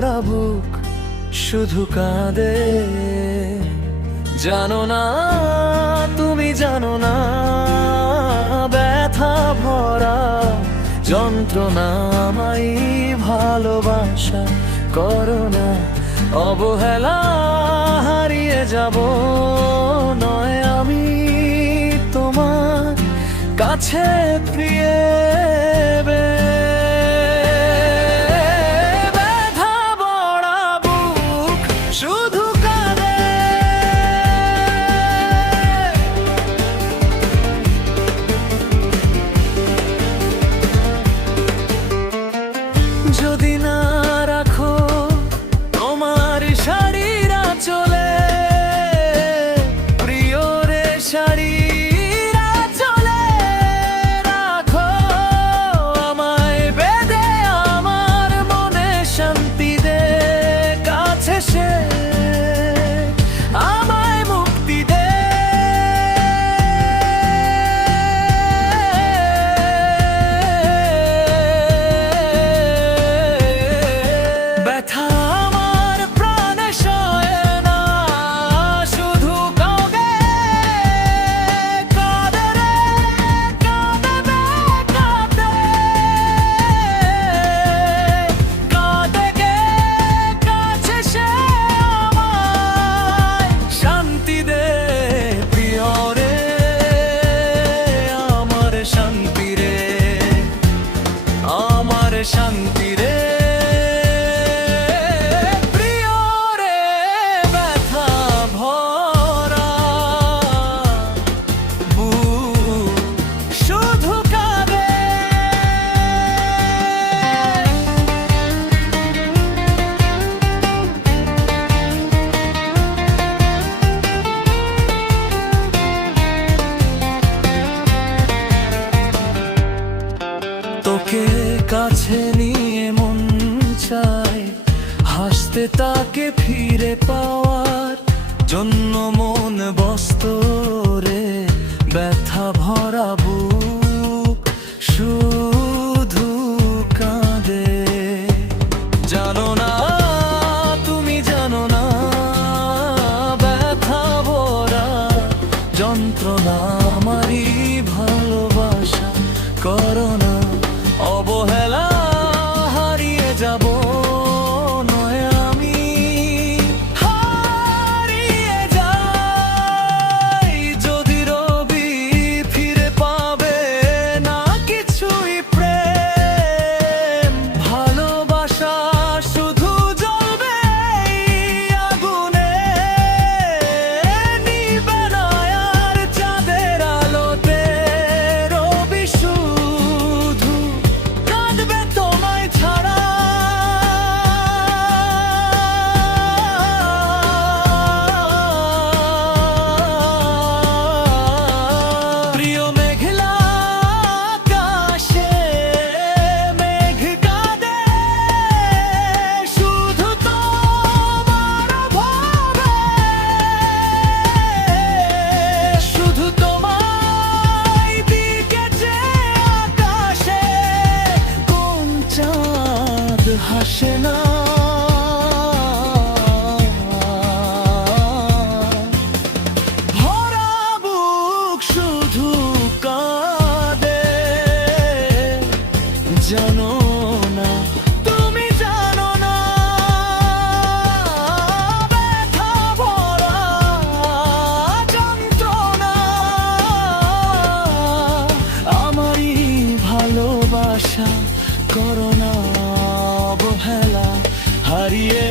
ভরা বুক শুধু কাঁদে। জানো না, তুমি জানো না, ব্যথা ভরা যন্ত্রণা আমায় ভালোবাসা করো না। অবহেলা হারিয়ে যাব নয় আমি তোমার কাছে প্রিয়। ব্যথা ভরা বুক শুধু কাঁদে। যদি না রাখো তোমার শাড়ির আঁচলে, প্রিয় রে শাড়ির আঁচলে রাখো আমায় বেঁধে, আমার মনে শান্তি দে, কাছে সে আমায় মুক্তি দে। ব্যথা আমার প্রাণে সয় না, শুধু কাঁদে কাঁদে রে কাঁদে, কাঁদে কাঁদে গে কাছে সে আমায় শান্তি দে, প্রিয় রে আমার শান্তি রে, আমার শান্তি রে। প্রিয় রে ব্যথা ভরা বুক শুধু কাঁদে। তোকে কাছে নিয়ে মন চায় হাসতে, তাকে ফিরে পাওয়ার জন্য মন বসত রে। ব্যথা ভরা বুক শুধু কাঁদে। জানো না, তুমি জানো না, ব্যথা ভরা যন্ত্রণা আমারই ভালোবাসা করো না। অবহেলা হারিয়ে যাব নয় আমি হারিয়ে যাই। যদি রবি ফিরে পাবে না কিছুই প্রেম, ভালোবাসা শুধু জ্বলবে এই আগুনে, নিবে না আর চাঁদের আলোতে। রবি শুধু কাঁদবে তোমায় ছাড়া। প্রিয় মেঘলা আকাশে মেঘ কাঁদে, শুধু তোমার ভাবে, শুধু তোমায় দিকে যে আকাশে কোন চাঁদ হাসে না। ভরা বুক শুধু কাঁদে। জানো না, তুমি জানো না, ব্যথা ভরা যন্ত্রণা আমারই ভালোবাসা করো না। অবহেলা হারিয়ে